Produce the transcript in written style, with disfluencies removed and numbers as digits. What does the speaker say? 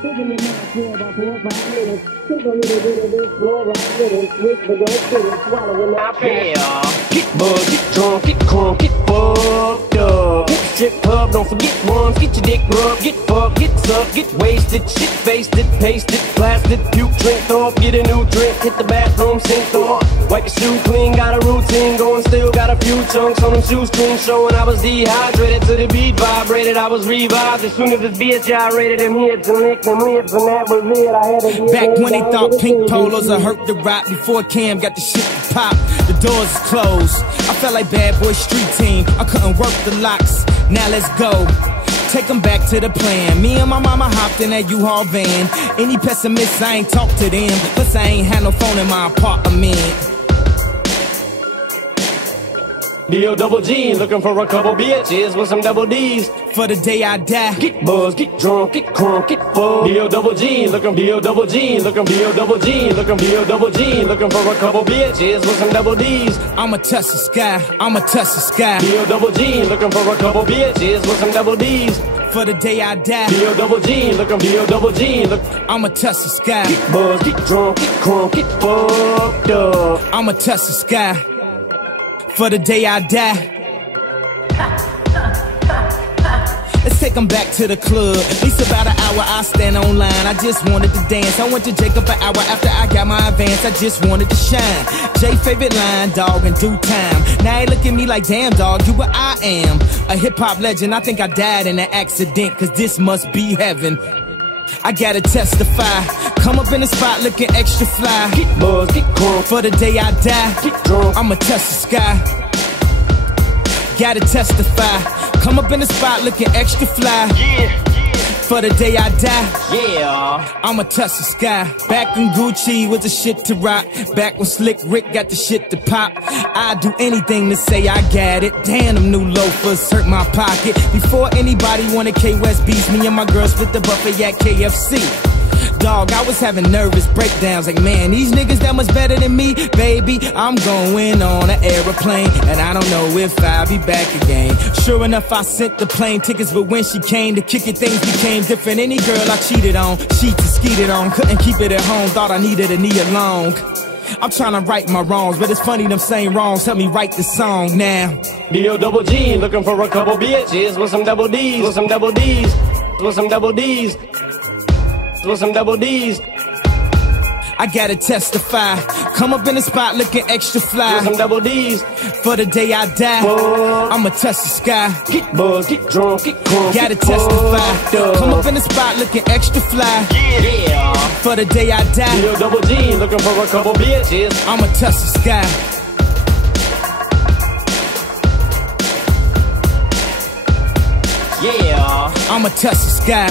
Thinking it might for about 4 or 5 minutes. Take a little bit of this, roll right with it. Switch, but don't spit it. Swallow it, I Yeah. Get buzzed, get drunk, get crunk, get fucked up. Hit the strip club, don't forget ones. Get your dick rubbed, get fucked, get sucked, get wasted. Shit faced it, pasted, blasted, puke, drink, throw up, get a new drink. Hit the bathroom, sink, throw up. Wipe your shoe clean, got a routine going. Still got a few chunks on them shoes clean. Showing I was dehydrated to the beat vibrated. I was revived as soon as this bitch gyrated. Them hips and licked them lips and that was it. I had to get back when they thought pink polos would hurt the rock. Before Cam got the shit to pop, the doors is closed. I felt like Bad Boy Street Team. I couldn't work the locks. Now let's go. Take them back to the plan. Me and my mama hopped in that U-Haul van. Any pessimists, I ain't talk to them. Plus I ain't had no phone in my apartment. D-O-double-G, looking for a couple bitches with some double D's. For the day I die. Get buzzed, get drunk, get crunk, get fucked. D-O-double-G, looking D-O-double-G, looking D-O-double-G, looking D-O-double-G, looking for a couple bitches with some double D's. I'ma touch the sky, I'ma touch the sky. D-O-double-G, looking for a couple bitches with some double D's. For the day I die. D-O-double-G, looking D-O-double-G, look. I'ma touch the sky. Get buzzed, get drunk, get crunk, get fucked up. I'ma touch the sky. For the day I die. Let's take them back to the club. At least about an hour I stand online. I just wanted to dance. I went to Jacob an hour after I got my advance. I just wanted to shine. Jay favorite line, dog, in due time. Now they look at me like, damn, dog, you what I am. A hip-hop legend. I think I died in an accident, cause this must be heaven. I gotta testify. Come up in the spot looking extra fly. Get buzzed, get crunk. For the day I die. Get drunk. I'ma touch the sky. Gotta testify. Come up in the spot looking extra fly. Yeah. For the day I die. Yeah. I'ma touch the sky. Back in Gucci with the shit to rock. Back when Slick Rick got the shit to pop. I'd do anything to say I got it. Damn, them new loafers hurt my pocket. Before anybody wanted K-West beats, me and my girl split the buffet at KFC. Dog, I was having nervous breakdowns like, man, these niggas that much better than me. Baby, I'm going on an aeroplane, and I don't know if I'll be back again. Sure enough, I sent the plane tickets, but when she came to kick it, things became different. Any girl I cheated on, she skeeted on. Couldn't keep it at home, thought I needed a knee along. I'm trying to right my wrongs, but it's funny them same wrongs help me write this song now. D-O-double-G, looking for a couple bitches with some double D's, with some double D's, with some double D's, with some double D's. I gotta testify. Come up in the spot looking extra fly. With some double D's. For the day I die. I'ma touch the sky. Get buzzed, get drunk, get crunk. Gotta testify. Come up in the spot looking extra fly. Yeah. For the day I die. D-O-double-G, looking for a couple bitches. I'ma touch the sky. Yeah. I'ma touch the sky.